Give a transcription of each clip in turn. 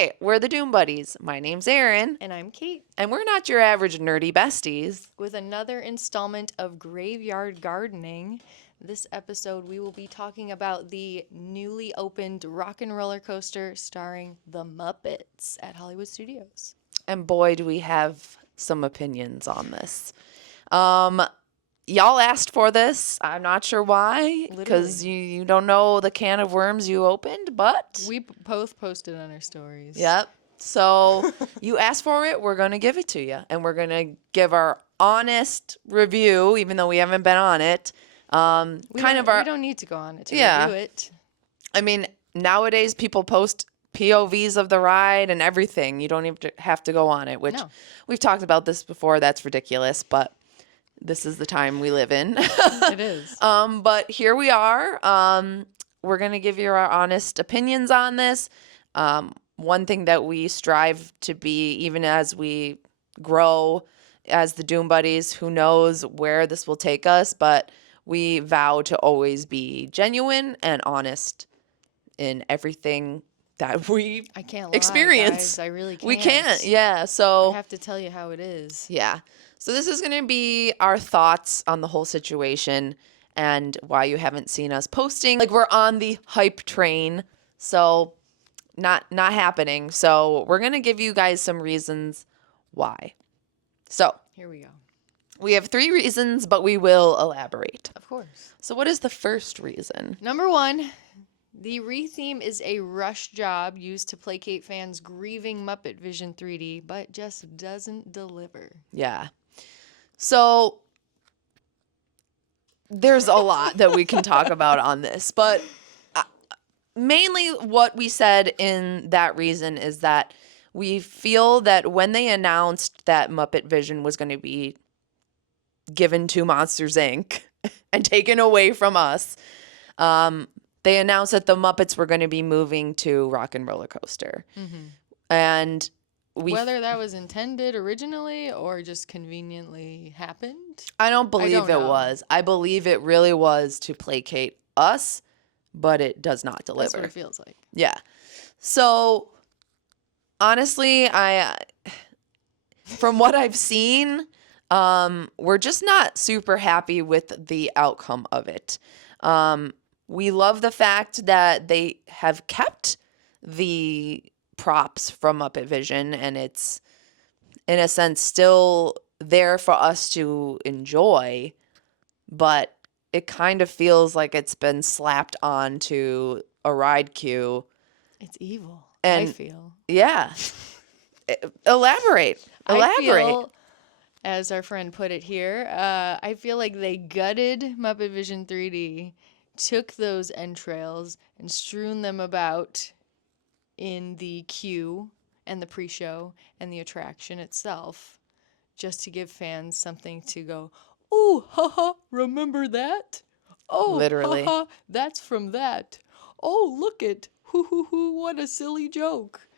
Hi, we're the Doom Buddies. My name's Erin. And I'm Kate. And we're not your average nerdy besties. With another installment of Graveyard Gardening. This episode, we will be talking about the newly opened rock and roller coaster starring the Muppets at Hollywood Studios. And boy, do we have some opinions on this. Y'all asked for this. I'm not sure why, because you don't know the can of worms you opened, but... We both posted on our stories. Yep. So you asked for it, we're going to give it to you. And we're going to give our honest review, even though we haven't been on it. We don't need to go on it to review it. I mean, nowadays people post POVs of the ride and everything. You don't even have to go on it, which we've talked about this before. That's ridiculous, but this is the time we live in. It is. But here we are. We're going to give you our honest opinions on this. One thing that we strive to be, even as we grow as the Doom Buddies, who knows where this will take us, but we vow to always be genuine and honest in everything that we I can't experience. Lie, guys. I really can't. We can't, yeah. So I have to tell you how it is. Yeah. So this is going to be our thoughts on the whole situation and why you haven't seen us posting. Like, we're on the hype train, so not happening. So we're going to give you guys some reasons why. So here we go. We have 3 reasons, but we will elaborate. Of course. So what is the first reason? Number 1, the retheme is a rush job used to placate fans grieving Muppet Vision 3D, but just doesn't deliver. Yeah. So there's a lot that we can talk about on this, but mainly what we said in that reason is that we feel that when they announced that Muppet Vision was going to be given to Monsters, Inc. and taken away from us, they announced that the Muppets were going to be moving to Rock and Roller Coaster. Mm-hmm. And whether that was intended originally or just conveniently happened? I don't believe it was. I believe it really was to placate us, but it does not deliver. That's what it feels like. Yeah. So, honestly, from what I've seen, we're just not super happy with the outcome of it. We love the fact that they have kept the props from Muppet Vision, and it's, in a sense, still there for us to enjoy, but it kind of feels like it's been slapped onto a ride queue. It's evil, and, I feel. Yeah. Elaborate. I feel, as our friend put it here, I feel like they gutted Muppet Vision 3D, took those entrails, and strewn them about in the queue and the pre-show and the attraction itself, just to give fans something to go, "Oh, haha, remember that? Oh, literally, haha, that's from that. Oh, look it, hoo hoo hoo, what a silly joke."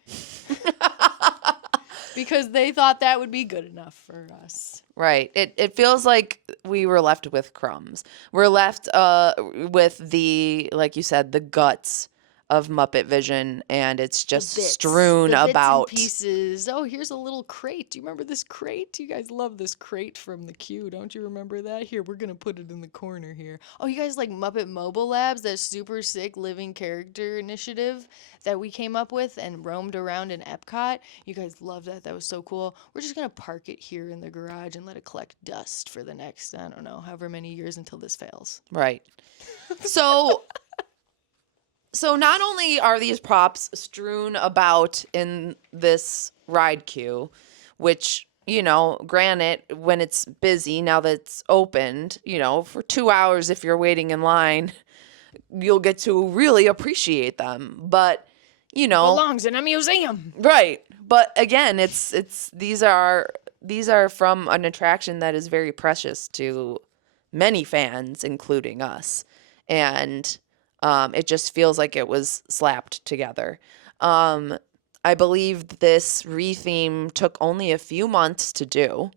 Because they thought that would be good enough for us. Right. It feels like we were left with crumbs. We're left with the, like you said, the guts of Muppet Vision, and it's just strewn about bits and pieces. Oh, here's a little crate. Do you remember this crate? You guys love this crate from the queue. Don't you remember that? Here, we're gonna put it in the corner here. Oh, you guys like Muppet Mobile Labs, that super sick living character initiative that we came up with and roamed around in Epcot? You guys love that. That was so cool. We're just gonna park it here in the garage and let it collect dust for the next, I don't know, however many years until this fails. Right. So not only are these props strewn about in this ride queue, which, granted, when it's busy, now that it's opened, for 2 hours if you're waiting in line, you'll get to really appreciate them. But, belongs in a museum. Right. But again, these are from an attraction that is very precious to many fans, including us. And it just feels like it was slapped together. I believe this retheme took only a few months to do.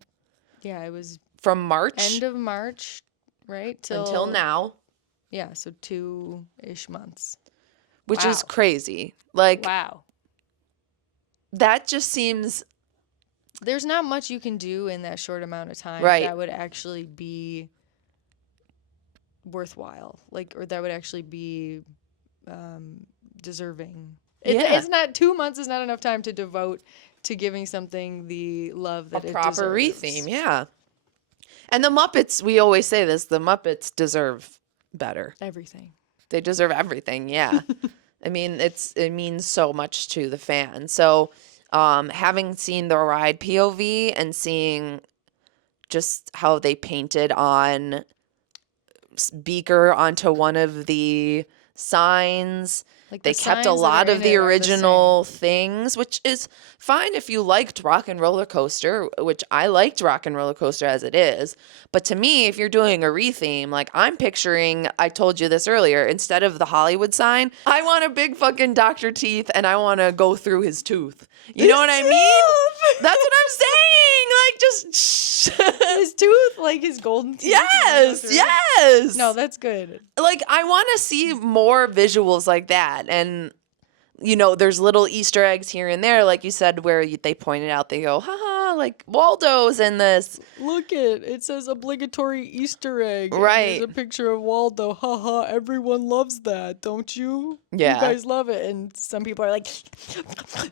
Yeah, it was from March. End of March, right? Until now. Yeah, so 2-ish months. Which is crazy. Like, wow. that just seems There's not much you can do in that short amount of time right. that would actually be worthwhile, or that would actually be deserving. Yeah. It's not 2 months is not enough time to devote to giving something the love A that it proper deserves. retheme, yeah. And the Muppets, we always say this, the Muppets deserve better. Everything. They deserve everything, yeah. I mean, it means so much to the fan. So, having seen the ride POV and seeing just how they painted on Beaker onto one of the signs. Like They the kept a signs that lot are of in the it are the original same. things, which is fine if you liked Rock and Roller Coaster, which I liked Rock and Roller Coaster as it is. But to me, if you're doing a retheme, like I'm picturing, I told you this earlier, instead of the Hollywood sign, I want a big fucking Dr. Teeth and I want to go through his tooth. You know what I mean? That's what I'm saying. Like just His tooth, like his golden teeth. yes, yes. No, that's good. Like I want to see more visuals like that. And there's little Easter eggs here and there, like you said, where they pointed out, they go, haha, like Waldo's in this. Look it says obligatory Easter egg. And Right. there's a picture of Waldo. Haha, everyone loves that, don't you? Yeah. You guys love it. And some people are like,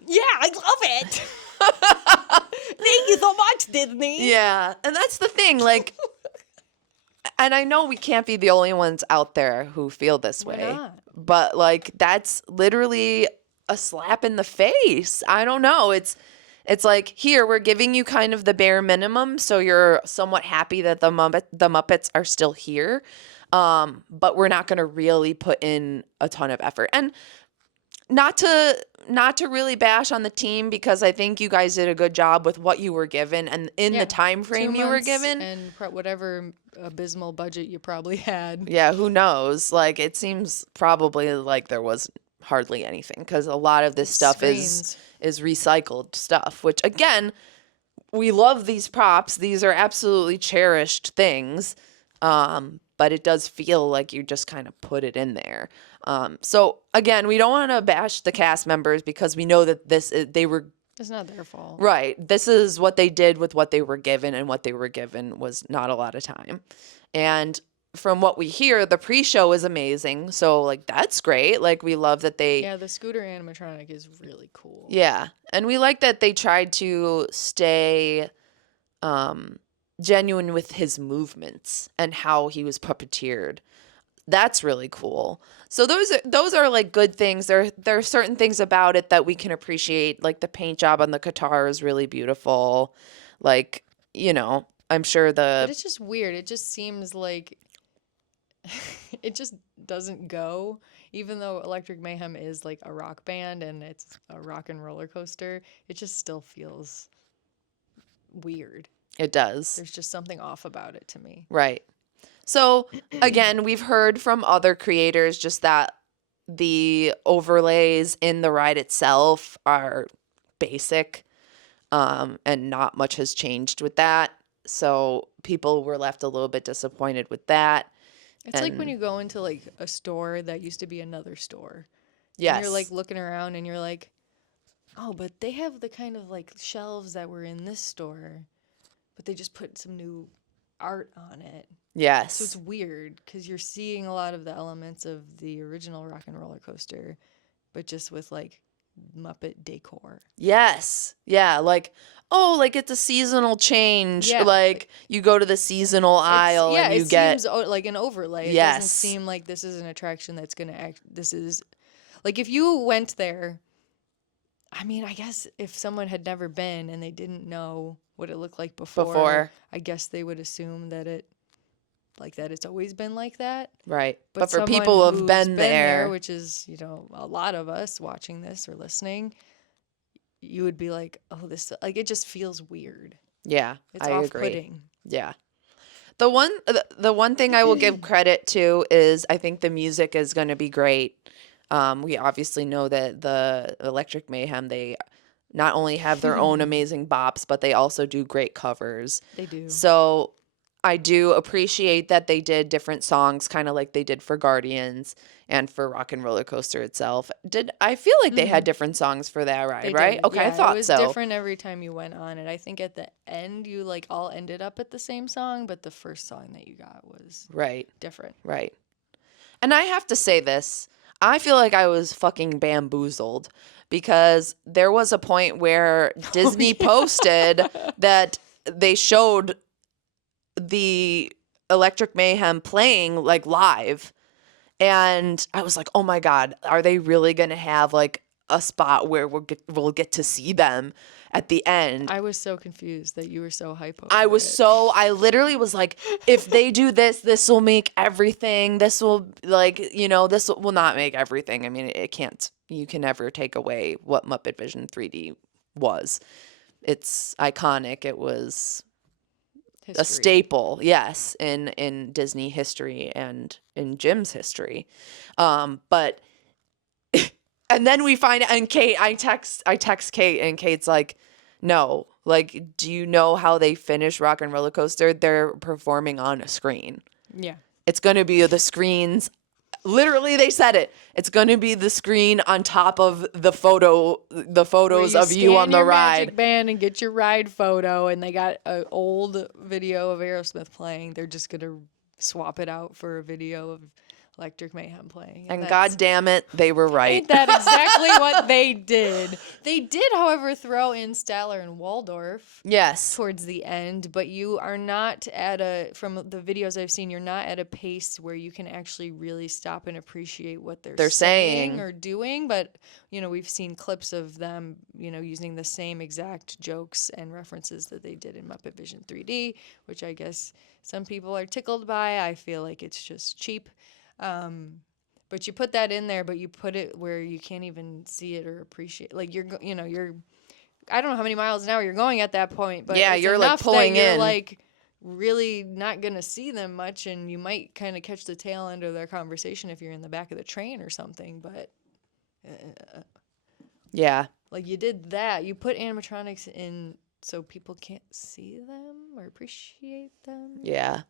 yeah, I love it. Thank you so much, Disney. Yeah. And that's the thing, like, and I know we can't be the only ones out there who feel this Why way. not? But like that's literally a slap in the face. I don't know. It's like, here we're giving you kind of the bare minimum, so you're somewhat happy that the Muppets are still here. But we're not going to really put in a ton of effort. And not to really bash on the team, because I think you guys did a good job with what you were given and in the time frame 2 you were months given. and whatever abysmal budget you probably had. Yeah, who knows? Like, it seems probably like there was hardly anything, because a lot of this stuff is recycled stuff, which again, we love these props. These are absolutely cherished things. But it does feel like you just kind of put it in there. So again, we don't want to bash the cast members, because we know that they were It's not their fault. right. This is what they did with what they were given, and what they were given was not a lot of time. And from what we hear, the pre-show is amazing. So like that's great. Like we love that they Yeah, the scooter animatronic is really cool. yeah. And we like that they tried to stay genuine with his movements and how he was puppeteered. That's really cool. So those are like good things. There are certain things about it that we can appreciate, like the paint job on the guitar is really beautiful. Like, I'm sure But it's just weird. It just seems like it just doesn't go, even though Electric Mayhem is like a rock band and it's a rock and roller coaster. It just still feels weird. it does. There's just something off about it to me. Right. So again, we've heard from other creators just that the overlays in the ride itself are basic, and not much has changed with that. So people were left a little bit disappointed with that. It's like when you go into like a store that used to be another store. Yes. And you're like looking around and you're like, oh, but they have the kind of like shelves that were in this store, but they just put some new art on it. Yes. So it's weird because you're seeing a lot of the elements of the original Rock and Roller Coaster, but just with like Muppet decor. Yes. Yeah. Like, oh, like it's a seasonal change. Yeah. Like you go to the seasonal aisle and you it get. seems like an overlay. It Yes. doesn't seem like this is an attraction that's going to act. This is like if you went there, I mean, I guess if someone had never been and they didn't know what it looked like before, I guess they would assume that it's always been like that. Right. But for someone people who have who's been there, which is, a lot of us watching this or listening, you would be like, oh, this, like, it just feels weird. yeah, It's I off-putting. agree. Yeah. The one thing I will give credit to is I think the music is going to be great. We obviously know that the Electric Mayhem, they not only have their own amazing bops, but they also do great covers. They do. So I do appreciate that they did different songs, kind of like they did for Guardians and for Rock and Roller Coaster itself. I feel like they had different songs for that ride, They right? did. Okay, I Yeah, it thought was so. different every time you went on it. I think at the end you like all ended up at the same song, but the first song that you got was Right, different. right. And I have to say this. I feel like I was fucking bamboozled because there was a point where Oh Disney posted yeah. that they showed the Electric Mayhem playing like live. And I was like, oh my God, are they really going to have like a spot where we'll get to see them at the end? I was so confused that you were so hype over it. I literally was like, if they do this, this will make everything. This will, like, this will not make everything. I mean, it can't, you can never take away what Muppet Vision 3D was. It's iconic. It was a History. staple, yes, in Disney history and in Jim's history. But and then we find and Kate, I text Kate, and Kate's like, no, like, do you know how they finish Rock and Roller Coaster? They're performing on a screen. Yeah. It's going to be the screens. Literally, they said it. It's going to be the screen on top of the photos of you on the your ride. Magic Band and get your ride photo, and they got an old video of Aerosmith playing. They're just gonna swap it out for a video of Electric Mayhem playing. And God damn it, they were right. Ain't that exactly what they did? They did, however, throw in Statler and Waldorf. Yes. Towards the end, but you are not from the videos I've seen, you're not at a pace where you can actually really stop and appreciate what they're saying or doing. But, we've seen clips of them, using the same exact jokes and references that they did in Muppet Vision 3D, which I guess some people are tickled by. I feel like it's just cheap. But you put that in there, but you put it where you can't even see it or appreciate. Like you're I don't know how many miles an hour you're going at that point, but yeah, it's you're like pulling you're in. Like really not gonna see them much, and you might kind of catch the tail end of their conversation if you're in the back of the train or something. But yeah, like you did that, you put animatronics in so people can't see them or appreciate them. Yeah.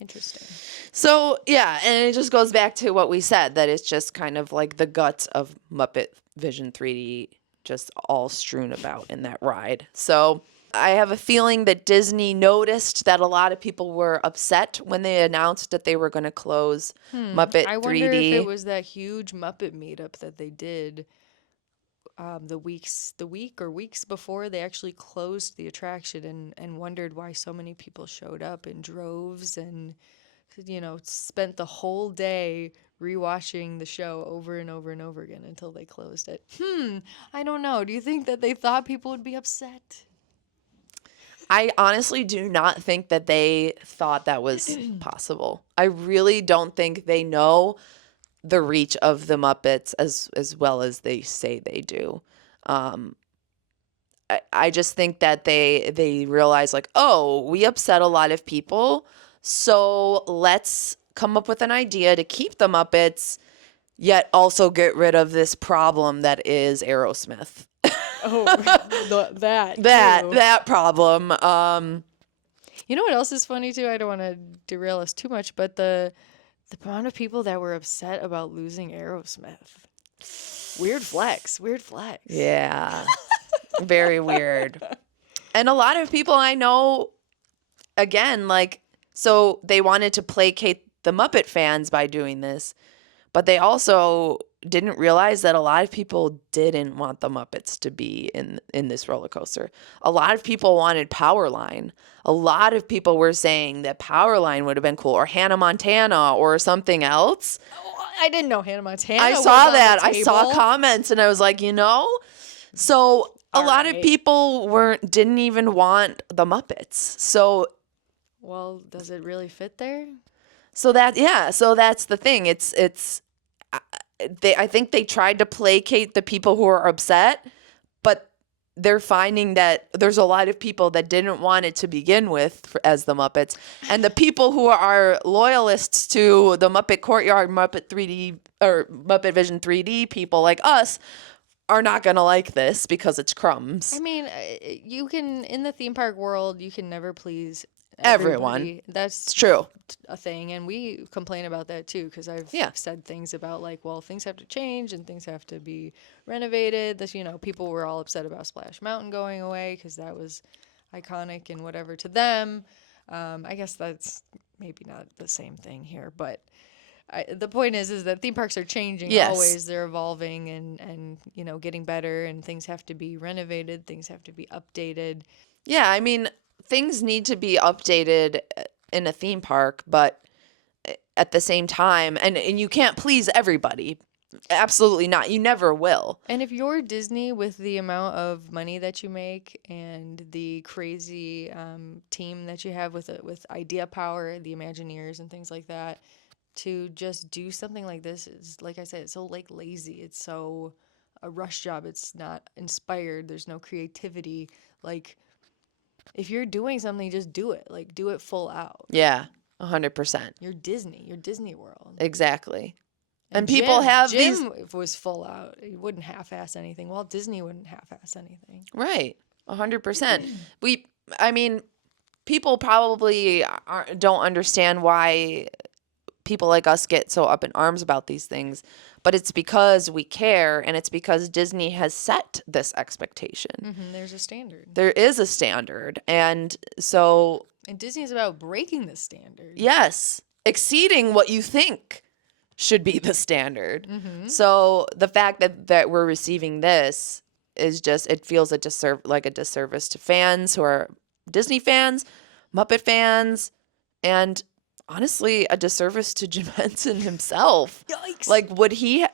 Interesting. So, yeah, and it just goes back to what we said, that it's just kind of like the guts of Muppet Vision 3D just all strewn about in that ride. So I have a feeling that Disney noticed that a lot of people were upset when they announced that they were going to close Muppet 3D. I wonder if it was that huge Muppet meetup that they did the weeks before they actually closed the attraction, and wondered why so many people showed up in droves and spent the whole day rewatching the show over and over and over again until they closed it. I don't know. Do you think that they thought people would be upset? I honestly do not think that they thought that was possible. I really don't think they know the reach of the Muppets as well as they say they do. I just think that they realize, like, oh, we upset a lot of people, so let's come up with an idea to keep the Muppets, yet also get rid of this problem that is Aerosmith. Oh, that that problem. You know what else is funny too? I don't want to derail us too much, but the amount of people that were upset about losing Aerosmith. Weird flex. Yeah. Very weird. And a lot of people I know, again, like, so they wanted to placate the Muppet fans by doing this, but they also didn't realize that a lot of people didn't want the Muppets to be in this roller coaster. A lot of people wanted Powerline. A lot of people were saying that Powerline would have been cool, or Hannah Montana, or something else. Oh, I didn't know Hannah Montana. I saw that. I saw comments, and I was like, so a lot of people didn't even want the Muppets. So, well, does it really fit there? So that's the thing. I think they tried to placate the people who are upset, but they're finding that there's a lot of people that didn't want it to begin with as the Muppets, and the people who are loyalists to the Muppet Courtyard, Muppet 3D, or Muppet Vision 3D people like us are not going to like this because it's crumbs. I mean, you can, in the theme park world, you can never please Everyone. Everybody. That's It's true. a thing, and we complain about that too, because I've Yeah. said things about like, well, things have to change and things have to be renovated. This, people were all upset about Splash Mountain going away because that was iconic and whatever to them. I guess that's maybe not the same thing here, but the point is that theme parks are changing Yes. always. They're evolving and getting better, and things have to be renovated. Things have to be updated. Yeah, I mean, things need to be updated in a theme park, but at the same time, and you can't please everybody. Absolutely not. You never will. And if you're Disney, with the amount of money that you make and the crazy team that you have with idea power, the Imagineers and things like that, to just do something like this is, like I said, it's so like lazy. It's so a rush job. It's not inspired. There's no creativity. Like, if you're doing something, just do it. Like, do it full out. Yeah, 100%. You're Disney. You're Disney World. Exactly. And people have these. Jim was full out. He wouldn't half-ass anything. Walt Disney wouldn't half-ass anything. Right. 100%. I mean, people probably don't understand why people like us get so up in arms about these things, but it's because we care, and it's because Disney has set this expectation. Mm-hmm, there's a standard. There is a standard. And so. And Disney is about breaking the standard. Yes. Exceeding what you think should be the standard. Mm-hmm. So the fact that we're receiving this is just, it feels a disservice to fans who are Disney fans, Muppet fans, and honestly, a disservice to Jim Henson himself. Yikes. Like, would he?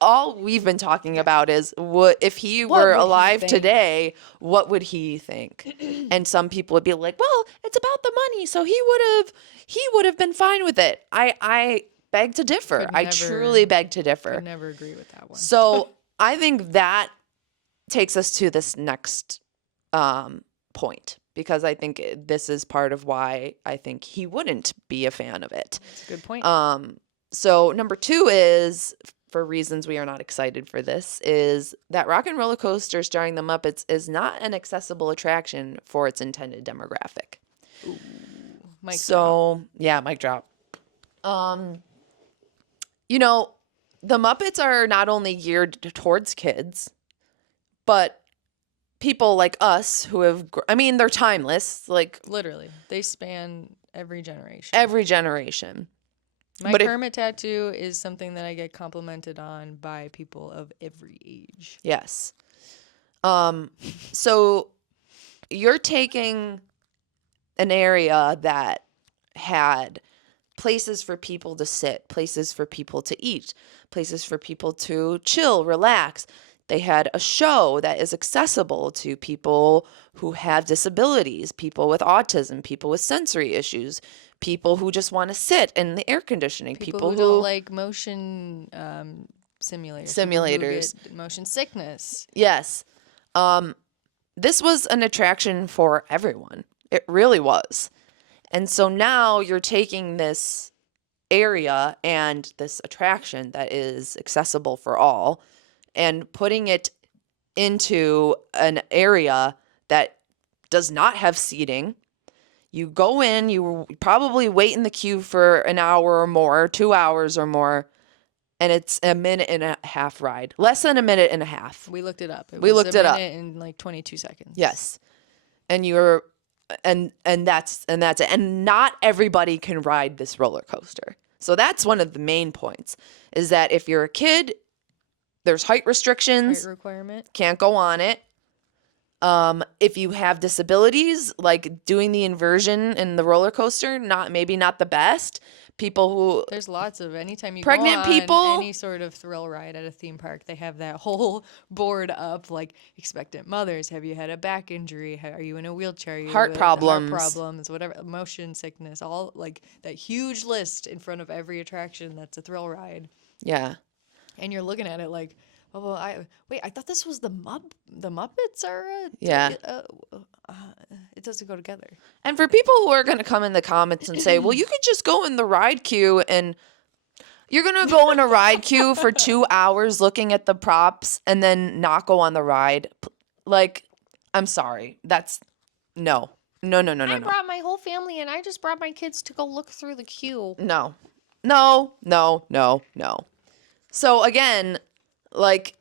All we've been talking about is if he were alive today, what would he think? And some people would be like, "Well, it's about the money, so he would have been fine with it." I beg to differ. I truly beg to differ. Could never agree with that one. So I think that takes us to this next point, because I think this is part of why I think he wouldn't be a fan of it. That's a good point. So number 2 is, for reasons we are not excited for this, is that Rock and Roller Coaster starring the Muppets is not an accessible attraction for its intended demographic. Ooh, mic drop. Yeah, mic drop. The Muppets are not only geared towards kids, but people like us who have, they're timeless. Like, literally, they span every generation. Every generation. My Kermit tattoo is something that I get complimented on by people of every age. Yes. So you're taking an area that had places for people to sit, places for people to eat, places for people to chill, relax. They had a show that is accessible to people who have disabilities, people with autism, people with sensory issues, people who just want to sit in the air conditioning, people who don't like motion simulators, motion sickness. Yes. This was an attraction for everyone. It really was. And so now you're taking this area and this attraction that is accessible for all and putting it into an area that does not have seating. You go in, you probably wait in the queue for an hour or more, 2 hours or more, and it's a minute and a half ride. Less than a minute and a half. We looked it up. We looked it up. A minute in like 22 seconds. Yes. And that's it. And not everybody can ride this roller coaster. So that's one of the main points, is that if you're a kid, there's height restrictions. Height requirement. Can't go on it. If you have disabilities, like doing the inversion in the roller coaster, maybe not the best. People who... There's lots of... Anytime you pregnant go on people, any sort of thrill ride at a theme park, they have that whole board up, like expectant mothers. Have you had a back injury? Are you in a wheelchair? Heart problems. Heart problems, whatever. Motion sickness. All like that huge list in front of every attraction that's a thrill ride. Yeah. And you're looking at it like... well, I thought this was the Muppets are. Yeah. It doesn't go together. And for people who are going to come in the comments and say, well, you could just go in the ride queue and you're going to go in a ride queue for 2 hours looking at the props and then not go on the ride. Like, I'm sorry. No. No, no, no, no, I no. brought my whole family and I just brought my kids to go look through the queue. No. No, no, no, no. So again, like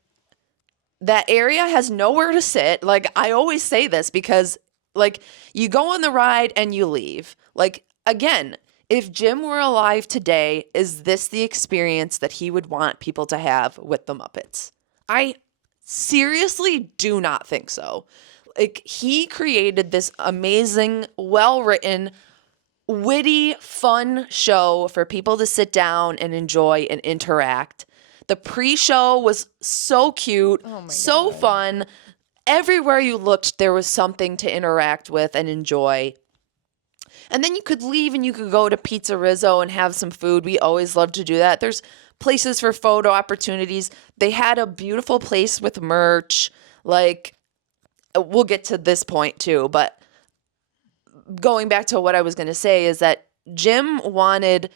that area has nowhere to sit. Like I always say this because like you go on the ride and you leave. Like again, if Jim were alive today, is this the experience that he would want people to have with the Muppets? I seriously do not think so. Like he created this amazing, well-written, witty, fun show for people to sit down and enjoy and interact. The pre-show was so cute, Oh my so God. fun. Everywhere you looked, there was something to interact with and enjoy. And then you could leave and you could go to Pizza Rizzo and have some food. We always love to do that. There's places for photo opportunities. They had a beautiful place with merch. Like, we'll get to this point too, but going back to what I was going to say is that Jim wanted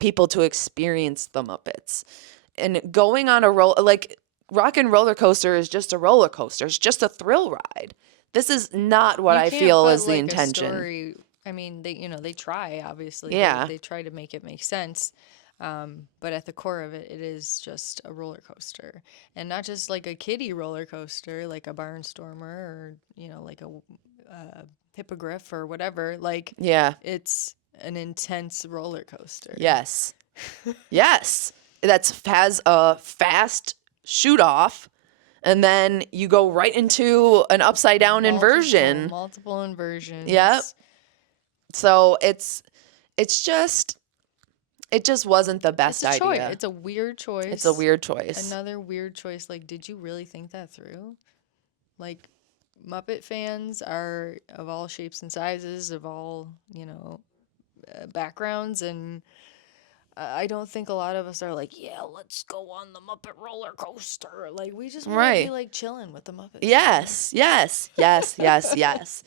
people to experience the Muppets. And going on a like Rock and Roller Coaster is just a roller coaster. It's just a thrill ride. This is not what You I can't feel put, is the like, a intention. story. I mean, they try, obviously. Yeah. They try to make it make sense. But at the core of it, it is just a roller coaster. And not just like a kiddie roller coaster, like a Barnstormer or, like a hippogriff or whatever. Like, Yeah. it's an intense roller coaster. Yes. Yes. Has a fast shoot off. And then you go right into an upside down inversion. Multiple inversions. Yep. So it just wasn't the best It's a choice. idea. It's a weird choice. It's a weird choice. Another weird choice. Like, did you really think that through? Like, Muppet fans are of all shapes and sizes, of all, backgrounds, and I don't think a lot of us are like, yeah, let's go on the Muppet roller coaster. Like, we just want to Right. be like chilling with the Muppets. Yes, yes, yes, yes, yes.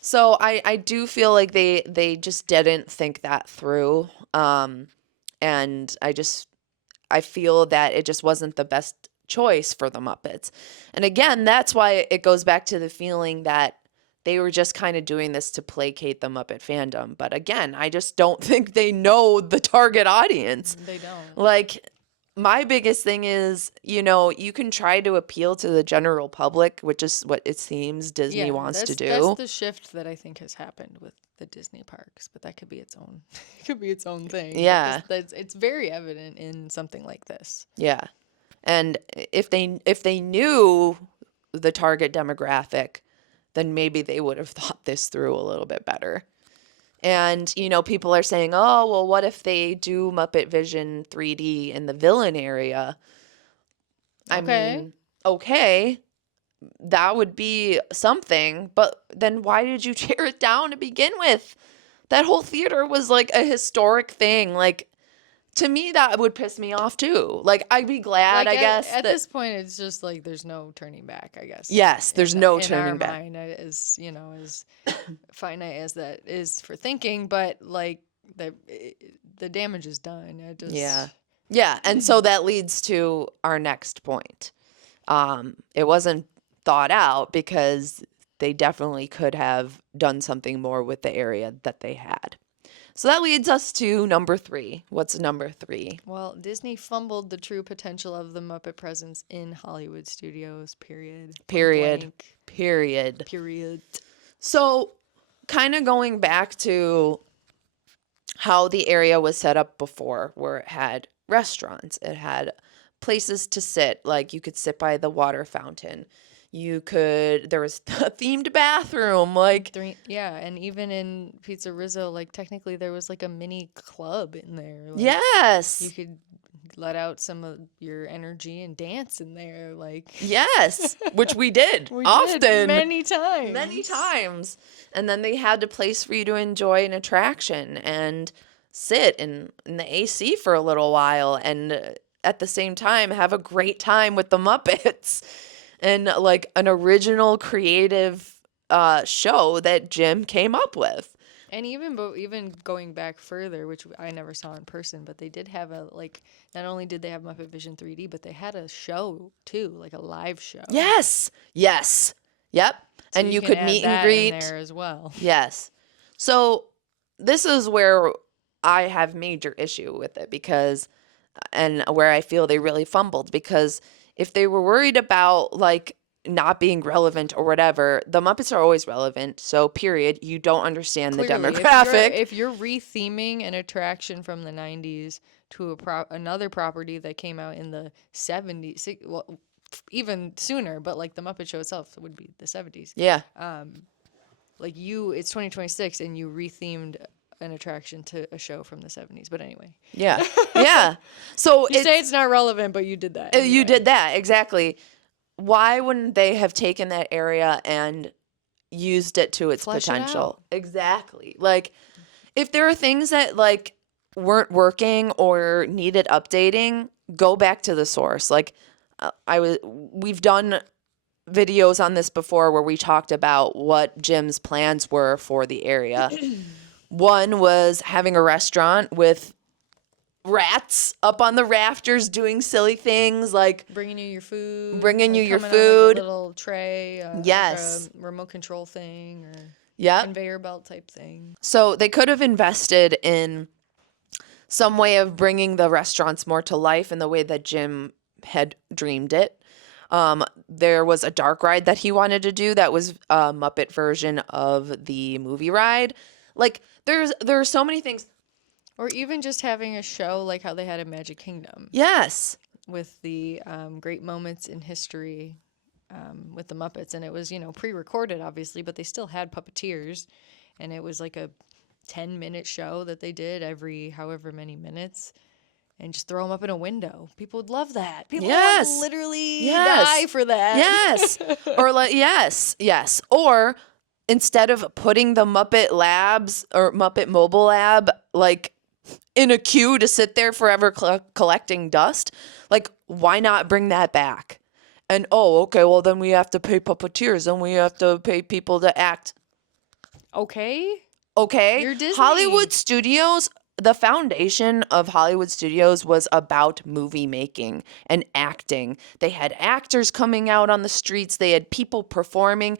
So I do feel like they just didn't think that through. And I feel that it just wasn't the best choice for the Muppets. And again, that's why it goes back to the feeling that they were just kind of doing this to placate the Muppet fandom. But again, I just don't think they know the target audience. They don't. Like, my biggest thing is, you can try to appeal to the general public, which is what it seems Disney wants to do. That's the shift that I think has happened with the Disney parks, but that could be its own. It could be its own thing. Yeah. It's very evident in something like this. Yeah. And if they knew the target demographic, then maybe they would have thought this through a little bit better. And, people are saying, oh, well, what if they do Muppet Vision 3D in the villain area? I mean, okay, that would be something, but then why did you tear it down to begin with? That whole theater was like a historic thing. Like, to me, that would piss me off too. Like, I'd be glad, Like, I guess. At this point, it's just like there's no turning back, I guess. Yes, there's no in turning our back. mind, as finite as that is for thinking, but like the damage is done. Yeah. Yeah, and so that leads to our next point. It wasn't thought out because they definitely could have done something more with the area that they had. So that leads us to number 3. What's number 3? Well, Disney fumbled the true potential of the Muppet presence in Hollywood studios, period. Period. Blank. Period. So, kind of going back to how the area was set up before, where it had restaurants, it had places to sit, like you could sit by the water fountain. There was a themed bathroom, like, Yeah, and even in Pizza Rizzo, like technically there was like a mini club in there. Like, yes. you could let out some of your energy and dance in there, like Yes, which we did we often. did many times. Many times. And then they had a place for you to enjoy an attraction and sit in the AC for a little while and at the same time have a great time with the Muppets and like an original creative show that Jim came up with. And even going back further, which I never saw in person, but they did have not only did they have Muppet Vision 3D, but they had a show too, like a live show. Yes. Yes. Yep. So and you can could add meet and that in greet. there as well. Yes. So this is where I have major issue with it because, and where I feel they really fumbled, because if they were worried about like not being relevant or whatever, the Muppets are always relevant. So period, you don't understand the Clearly, demographic. if you're retheming an attraction from the 90s to another property that came out in the 70s, well, even sooner, but like the Muppet Show itself would be the 70s. Yeah. Like it's 2026 and you rethemed an attraction to a show from the 70s. But anyway, Yeah. Yeah. So you say it's not relevant, but you did that. you Anyway. did that. Exactly. Why wouldn't they have taken that area and used it to its Flesh it potential? out. Exactly. Like if there are things that like weren't working or needed updating, go back to the source. Like we've done videos on this before where we talked about what Jim's plans were for the area. One was having a restaurant with rats up on the rafters doing silly things like bringing you your food, bringing like you your coming on, food. like a little tray, Yes. like a remote control thing, or Yep. conveyor belt type thing. So they could have invested in some way of bringing the restaurants more to life in the way that Jim had dreamed it. There was a dark ride that he wanted to do that was a Muppet version of the movie ride. Like there are so many things. Or even just having a show like how they had in Magic Kingdom. Yes. With the great moments in history with the Muppets. And it was, pre-recorded, obviously, but they still had puppeteers. And it was like a 10-minute show that they did every however many minutes. And just throw them up in a window. People would love that. People would literally die for that. Yes. Or like, yes. Or instead of putting the Muppet Labs or Muppet Mobile Lab, like, in a queue to sit there forever collecting dust, like, why not bring that back? And, okay, well, then we have to pay puppeteers and we have to pay people to act. Okay. You're Disney. Hollywood Studios, the foundation of Hollywood Studios was about movie making and acting. They had actors coming out on the streets. They had people performing.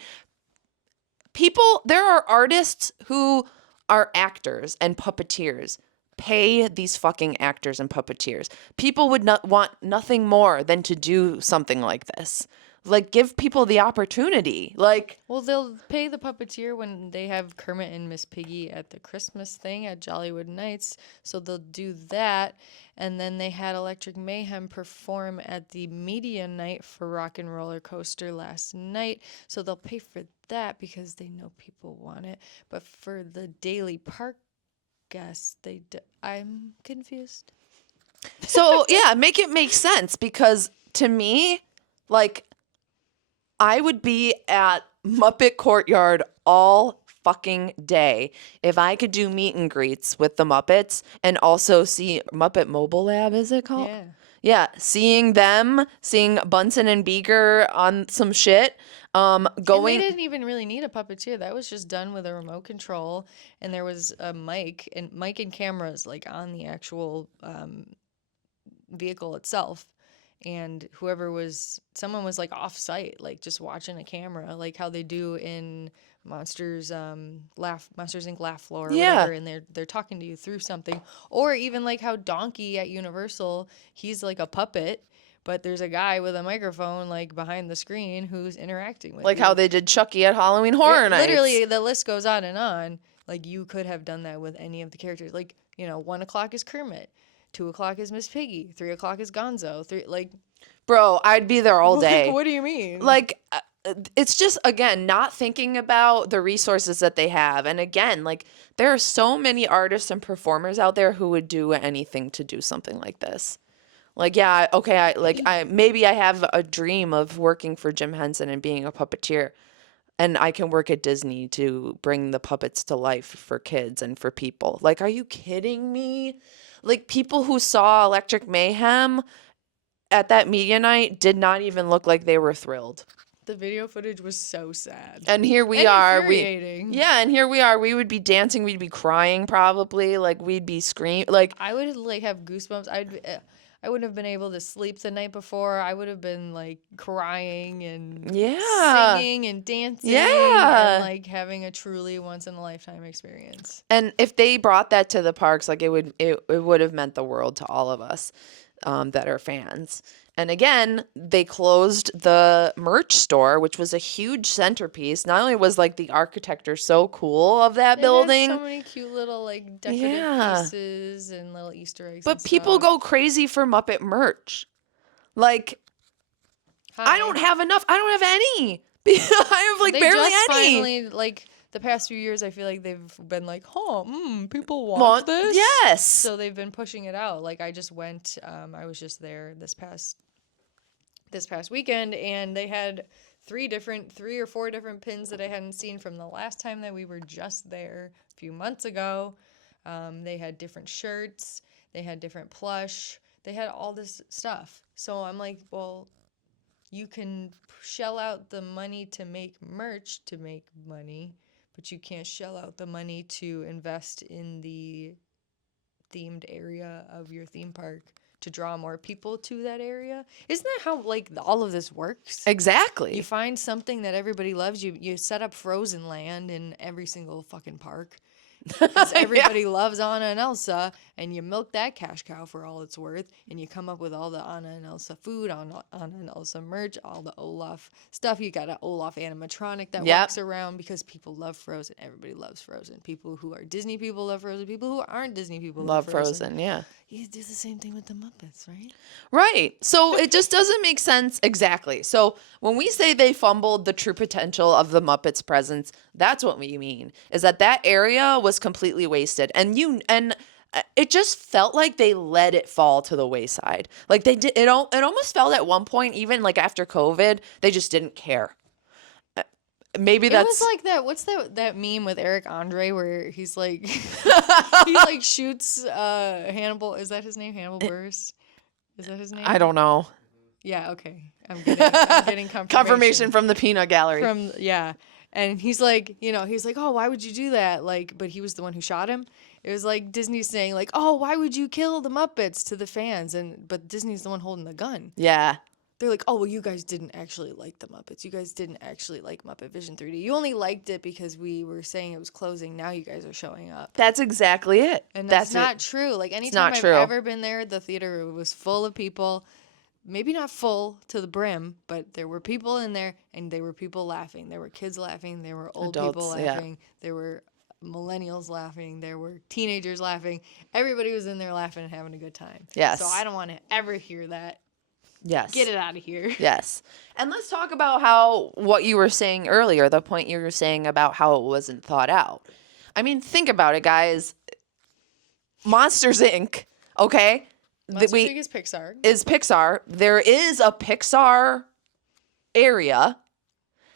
There are artists who are actors and puppeteers. Pay these fucking actors and puppeteers. People would not want nothing more than to do something like this. Like, give people the opportunity. Like, well, they'll pay the puppeteer when they have Kermit and Miss Piggy at the Christmas thing at Jollywood Nights. So they'll do that. And then they had Electric Mayhem perform at the media night for Rock and Roller Coaster last night. So they'll pay for that because they know people want it. But for the daily park guests, I'm confused. so yeah, make it make sense, because to me, like, I would be at Muppet Courtyard all fucking day if I could do meet and greets with the Muppets and also see Muppet Mobile Lab, is it called? Yeah. Yeah, seeing Bunsen and Beaker on some shit. And they didn't even really need a puppeteer. That was just done with a remote control, and there was a mic and cameras like on the actual vehicle itself. And someone was like off site, like just watching a camera, like how they do in Monsters Inc. Laugh Floor or whatever, and they're talking to you through something. Or even like how Donkey at Universal, he's like a puppet, but there's a guy with a microphone like behind the screen who's interacting with like you. how they did Chucky at Halloween Horror Nights. Literally, the list goes on and on. Like, you could have done that with any of the characters. Like, 1 o'clock is Kermit. 2 o'clock is Miss Piggy. 3 o'clock is Gonzo. Bro, I'd be there all day. What do you mean? Like, it's just, again, not thinking about the resources that they have. And again, like, there are so many artists and performers out there who would do anything to do something like this. Like, yeah, okay, maybe I have a dream of working for Jim Henson and being a puppeteer, and I can work at Disney to bring the puppets to life for kids and for people. Like, are you kidding me? Like, people who saw Electric Mayhem at that media night did not even look like they were thrilled. The video footage was so sad. And here we are. Infuriating. And here we are. We would be dancing. We'd be crying probably. Like, we'd be screaming. Like, I would like have goosebumps. I wouldn't have been able to sleep the night before. I would have been like crying and Yeah. singing and dancing Yeah. and like having a truly once in a lifetime experience. And if they brought that to the parks, like it would have meant the world to all of us that are fans. And again, they closed the merch store, which was a huge centerpiece. Not only was like the architecture so cool of that It building, has so many cute little like decorative yeah, pieces and little Easter eggs and but people stuff. go crazy for Muppet merch. Like I don't have enough. I don't have any. I have like They barely just any. finally, like, the past few years, I feel like they've been like, people want this. Yes. So they've been pushing it out. Like, I just went, I was just there this past weekend, and they had three or four different pins that I hadn't seen from the last time that we were just there a few months ago. They had different shirts, they had different plush, they had all this stuff. So I'm like, well, you can shell out the money to make merch to make money, but you can't shell out the money to invest in the themed area of your theme park to draw more people to that area. Isn't that how like all of this works? Exactly. You find something that everybody loves. You set up Frozen Land in every single fucking park. Because everybody loves Anna and Elsa, and you milk that cash cow for all it's worth, and you come up with all the Anna and Elsa food, Anna and Elsa merch, all the Olaf stuff. You got an Olaf animatronic that walks around because people love Frozen. Everybody loves Frozen. People who are Disney people love Frozen. People who aren't Disney people love Frozen. Yeah. You do the same thing with the Muppets, right? Right. So it just doesn't make sense. Exactly. So when we say they fumbled the true potential of the Muppets presence, that's what we mean, is that area was completely wasted. And it just felt like they let it fall to the wayside. Like they did it almost felt at one point, even like after COVID, they just didn't care. Maybe that's It was like that. What's that meme with Eric Andre where he's like he like shoots Hannibal? Is that his name? Hannibal Buress? Is that his name? I don't know. Yeah. Okay. I'm getting Confirmation from the peanut gallery. And he's like, oh, why would you do that? Like, but he was the one who shot him. It was like Disney saying like, oh, why would you kill the Muppets to the fans? But Disney's the one holding the gun. Yeah. They're like, oh, well, you guys didn't actually like the Muppets. You guys didn't actually like Muppet Vision 3D. You only liked it because we were saying it was closing. Now you guys are showing up. That's exactly it. And that's not true. Like, anytime I've ever been there, the theater was full of people. Maybe not full to the brim, but there were people in there, and there were people laughing. There were kids laughing. There were old people laughing. Yeah. There were millennials laughing. There were teenagers laughing. Everybody was in there laughing and having a good time. Yes. So I don't want to ever hear that. Yes. Get it out of here. Yes. And let's talk about what you were saying earlier, the point you were saying about how it wasn't thought out. I mean, think about it, guys. Monsters, Inc., okay? Monsters, Inc. is Pixar. Is Pixar. There is a Pixar area.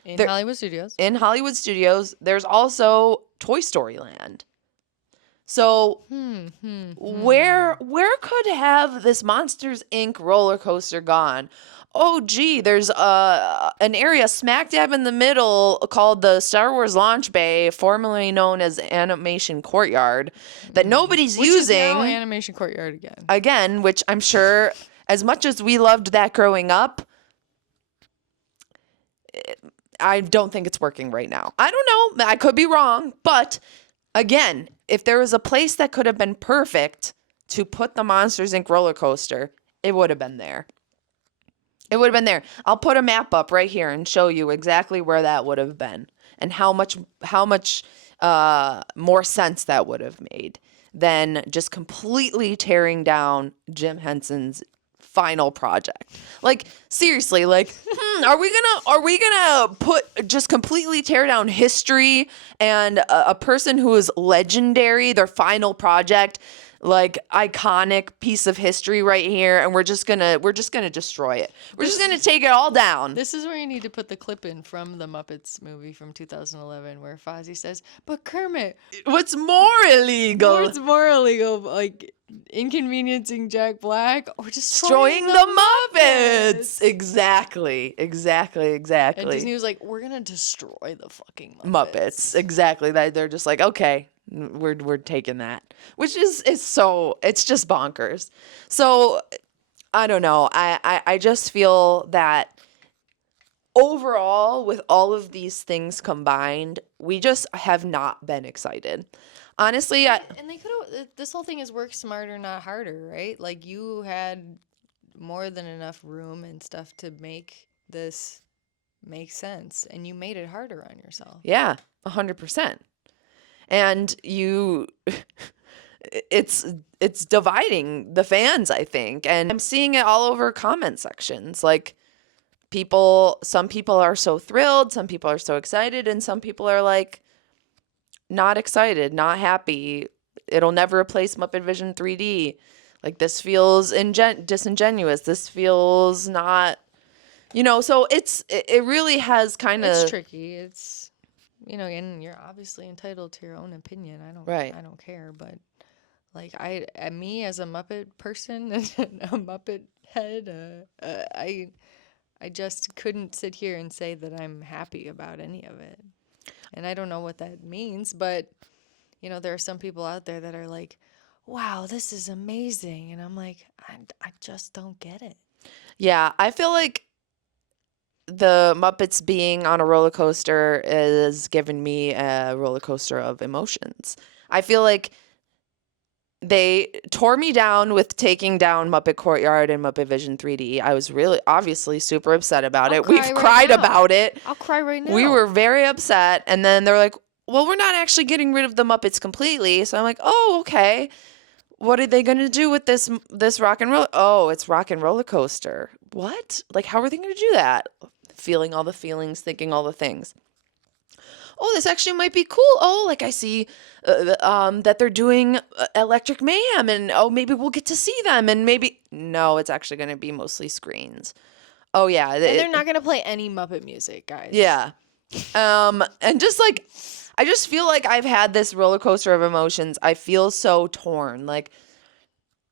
In Hollywood Studios. In Hollywood Studios. There's also Toy Story Land. So where could have this Monsters, Inc. roller coaster gone? Oh, gee, there's an area smack dab in the middle called the Star Wars Launch Bay, formerly known as Animation Courtyard, that nobody's using. Which is now Animation Courtyard again. Again, which I'm sure, as much as we loved that growing up, I don't think it's working right now. I don't know. I could be wrong, but again, if there was a place that could have been perfect to put the Monsters, Inc. roller coaster, it would have been there. It would have been there. I'll put a map up right here and show you exactly where that would have been and how much more sense that would have made than just completely tearing down Jim Henson's final project. Like, seriously, like, are we gonna just completely tear down history and a person who is legendary, their final project, like iconic piece of history right here, and we're just gonna destroy it. We're just gonna take it all down. This is where you need to put the clip in from the Muppets movie from 2011 where Fozzie says, "But Kermit, what's more illegal? What's more illegal? Like inconveniencing Jack Black or destroying the Muppets?" Exactly. And Disney was like, "We're gonna destroy the fucking Muppets." Exactly. They're just like, okay, we're taking that, which is so, it's just bonkers. So I don't know. I just feel that overall, with all of these things combined, we just have not been excited. Honestly, And they could have. This whole thing is work smarter, not harder, right? Like you had more than enough room and stuff to make this make sense, and you made it harder on yourself. yeah, 100%. And it's it's dividing the fans, I think. And I'm seeing it all over comment sections. Like some people are so thrilled, some people are so excited, and some people are like not excited, not happy. It'll never replace Muppet Vision 3D. Like this feels disingenuous. This feels not, so it really has kind It's of tricky. It's and you're obviously entitled to your own opinion. right. I don't care, but like me as a Muppet person and a Muppet head, I just couldn't sit here and say that I'm happy about any of it. And I don't know what that means, but there are some people out there that are like, "Wow, this is amazing." And I'm like, I just don't get it. Yeah, I feel like the Muppets being on a roller coaster is giving me a roller coaster of emotions. I feel like they tore me down with taking down Muppet Courtyard and Muppet Vision 3D. I was really obviously super upset about I'll it. cry We've right cried now. about it. I'll cry right now. We were very upset. And then they're like, well, we're not actually getting rid of the Muppets completely. So I'm like, oh, okay. What are they going to do with this rock and roll? Oh, it's rock and roller coaster. What? Like, how are they going to do that? Feeling all the feelings, thinking all the things. Oh, this actually might be cool. Oh, like I see that they're doing Electric Mayhem, and oh, maybe we'll get to see them, and maybe no, it's actually going to be mostly screens. Oh yeah, and they're not gonna play any Muppet music, guys. yeah, and just like I just feel like I've had this roller coaster of emotions. I feel so torn. Like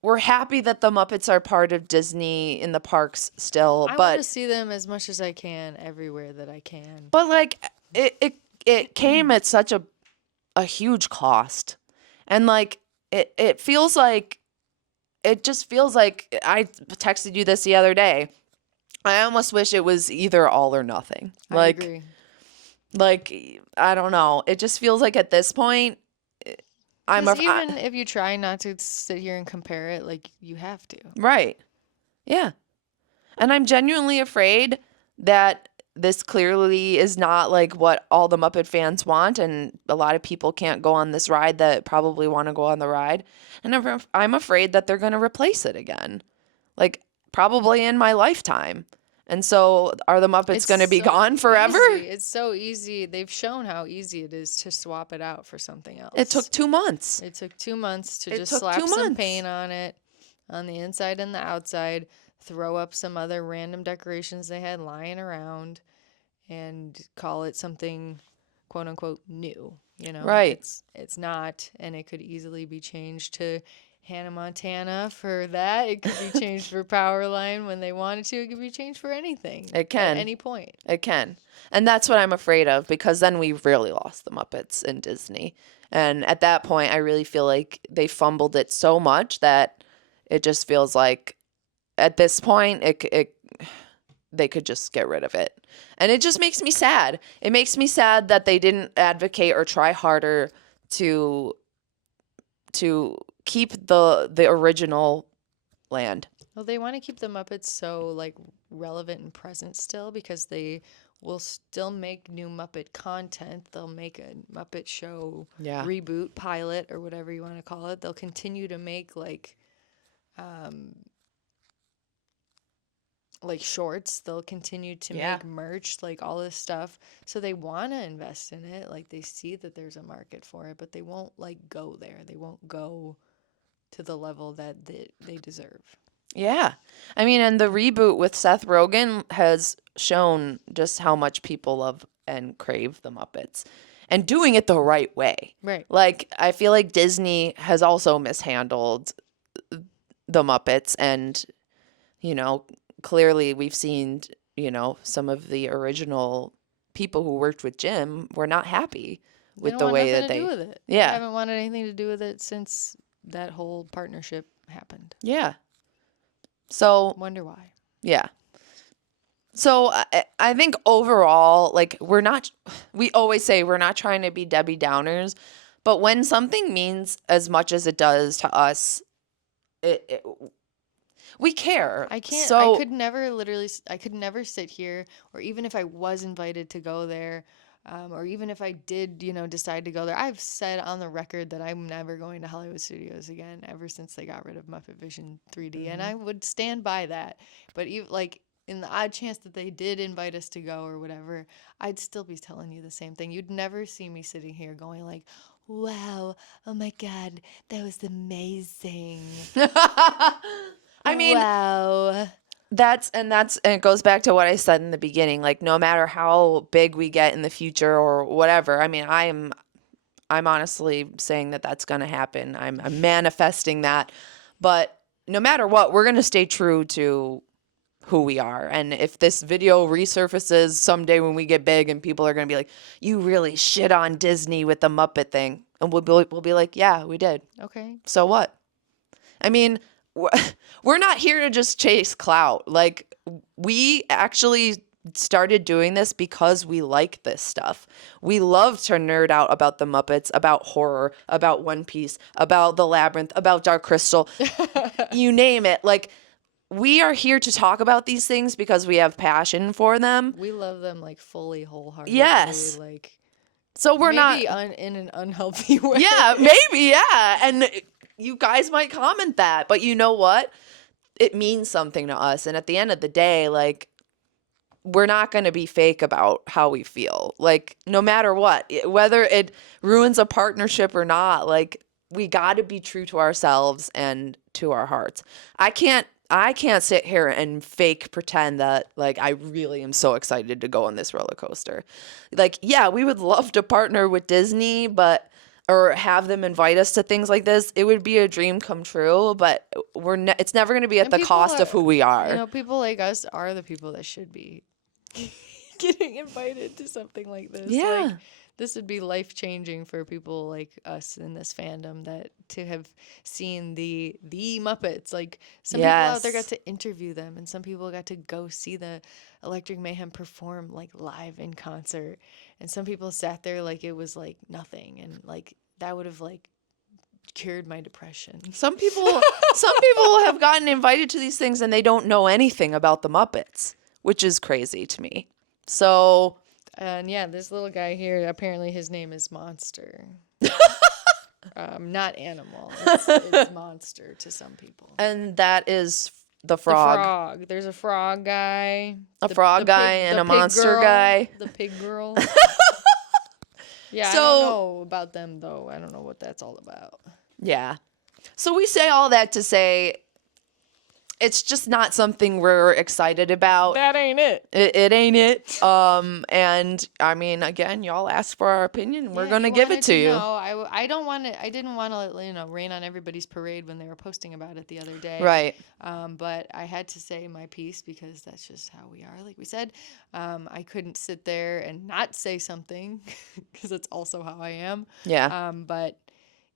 we're happy that the Muppets are part of Disney in the parks still, I want but to see them as much as I can everywhere that I can. but like it came at such a huge cost. And like it feels like it just feels like I texted you this the other day. I almost wish it was either all or nothing. I agree. Like I don't know. It just feels like at this point Even if you try not to sit here and compare it, like you have to. Right. Yeah. And I'm genuinely afraid that this clearly is not like what all the Muppet fans want, and a lot of people can't go on this ride that probably want to go on the ride. And I'm afraid that they're going to replace it again, like probably in my lifetime. And so are the Muppets going to be gone forever? Easy. It's so easy. They've shown how easy it is to swap it out for something else. It took 2 months. It took 2 months to just slap some paint on it, on the inside and the outside, throw up some other random decorations they had lying around, and call it something quote unquote new. Right. It's not, and it could easily be changed to Hannah Montana for that. It could be changed for Powerline when they wanted to. It could be changed for anything. It can. At any point. It can. And that's what I'm afraid of, because then we've really lost the Muppets in Disney. And at that point, I really feel like they fumbled it so much that it just feels like at this point, they could just get rid of it. And it just makes me sad. It makes me sad that they didn't advocate or try harder to keep the original land. Well, they want to keep the Muppets so like relevant and present still, because they will still make new Muppet content. They'll make a Muppet show reboot, pilot, or whatever you want to call it. They'll continue to make like shorts. They'll continue to make merch, like all this stuff. So they want to invest in it. Like they see that there's a market for it, but they won't like go there. They won't go to the level that they deserve. Yeah. I mean, and the reboot with Seth Rogen has shown just how much people love and crave the Muppets, and doing it the right way. Right. Like, I feel like Disney has also mishandled the Muppets, and, clearly we've seen, some of the original people who worked with Jim were not happy with the way that they do with it. Yeah. They haven't wanted anything to do with it since that whole partnership happened. Yeah. So, Wonder why. yeah. So I think overall, like, we always say we're not trying to be Debbie Downers, but when something means as much as it does to us, we care. I can't. So I could never sit here, or even if I was invited to go there, or even if I did, decide to go there. I've said on the record that I'm never going to Hollywood Studios again ever since they got rid of Muppet Vision 3D, and I would stand by that. But even like in the odd chance that they did invite us to go or whatever, I'd still be telling you the same thing. You'd never see me sitting here going like, "Wow, oh my God, that was amazing." I mean, wow. and it goes back to what I said in the beginning. Like, no matter how big we get in the future or whatever, I mean, I'm honestly saying that that's going to happen. I'm manifesting that. But no matter what, we're going to stay true to who we are. And if this video resurfaces someday when we get big and people are going to be like, you really shit on Disney with the Muppet thing, and we'll be like, yeah, we did. Okay. So what? I mean, we're not here to just chase clout. Like, we actually started doing this because we like this stuff. We love to nerd out about the Muppets, about horror, about One Piece, about The Labyrinth, about Dark Crystal, you name it. Like, we are here to talk about these things because we have passion for them. We love them like fully, wholeheartedly. Yes. Like, so we're maybe not in an unhealthy way. Yeah, maybe, yeah. And you guys might comment that, but you know what? It means something to us. And at the end of the day, like, we're not going to be fake about how we feel. Like, no matter what, whether it ruins a partnership or not, like, we got to be true to ourselves and to our hearts. I can't sit here and fake pretend that, like, I really am so excited to go on this roller coaster. Like, yeah, we would love to partner with Disney, or have them invite us to things like this. It would be a dream come true, but it's never going to be at the cost of who we are. People like us are the people that should be getting invited to something like this. Yeah. Like, this would be life-changing for people like us in this fandom, that to have seen the Muppets. Like, some people out there got Yes. to interview them, and some people got to go see the Electric Mayhem perform like live in concert, and some people sat there like it was like nothing, and like that would have like cured my depression. Some people have gotten invited to these things and they don't know anything about the Muppets, which is crazy to me. So, And yeah, this little guy here, apparently his name is Monster. Not animal. It's Monster to some people. and that is the The frog. frog. There's a frog guy. A frog guy and the a pig monster girl, guy. The pig girl. Yeah, I So- don't know about them, though. I don't know what that's all about. Yeah. So we say all that to say it's just not something we're excited about. That ain't it. It ain't it. And I mean, again, y'all ask for our opinion. We're Yeah, gonna you give wanted it to you. know. I don't want to. I didn't want to, rain on everybody's parade when they were posting about it the other day. Right. But I had to say my piece because that's just how we are. Like we said, I couldn't sit there and not say something because that's also how I am. Yeah. But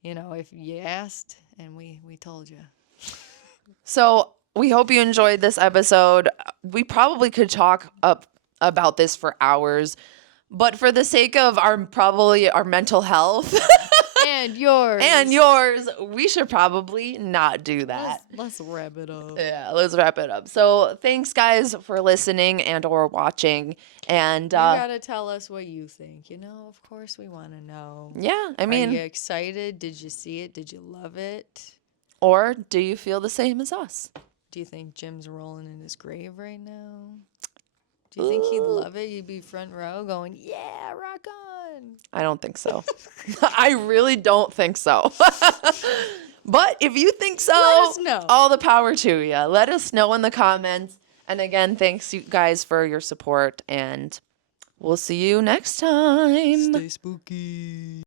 if you asked and we told you. So we hope you enjoyed this episode. We probably could talk about this for hours, but for the sake of our mental health And yours. and yours, we should probably not do that. Let's wrap it up. Yeah, let's wrap it up. So thanks, guys, for listening and or watching. And You gotta tell us what you think. Of course we want to know. yeah, I Are mean, you excited? Did you see it? Did you love it? or do you feel the same as us? Do you think Jim's rolling in his grave right now? Do you think he'd love it? You'd be front row going, yeah, rock on. I don't think so. I really don't think so. But if you think so, Let us know. all the power to you. Let us know in the comments. And again, thanks you guys for your support, and we'll see you next time. Stay spooky.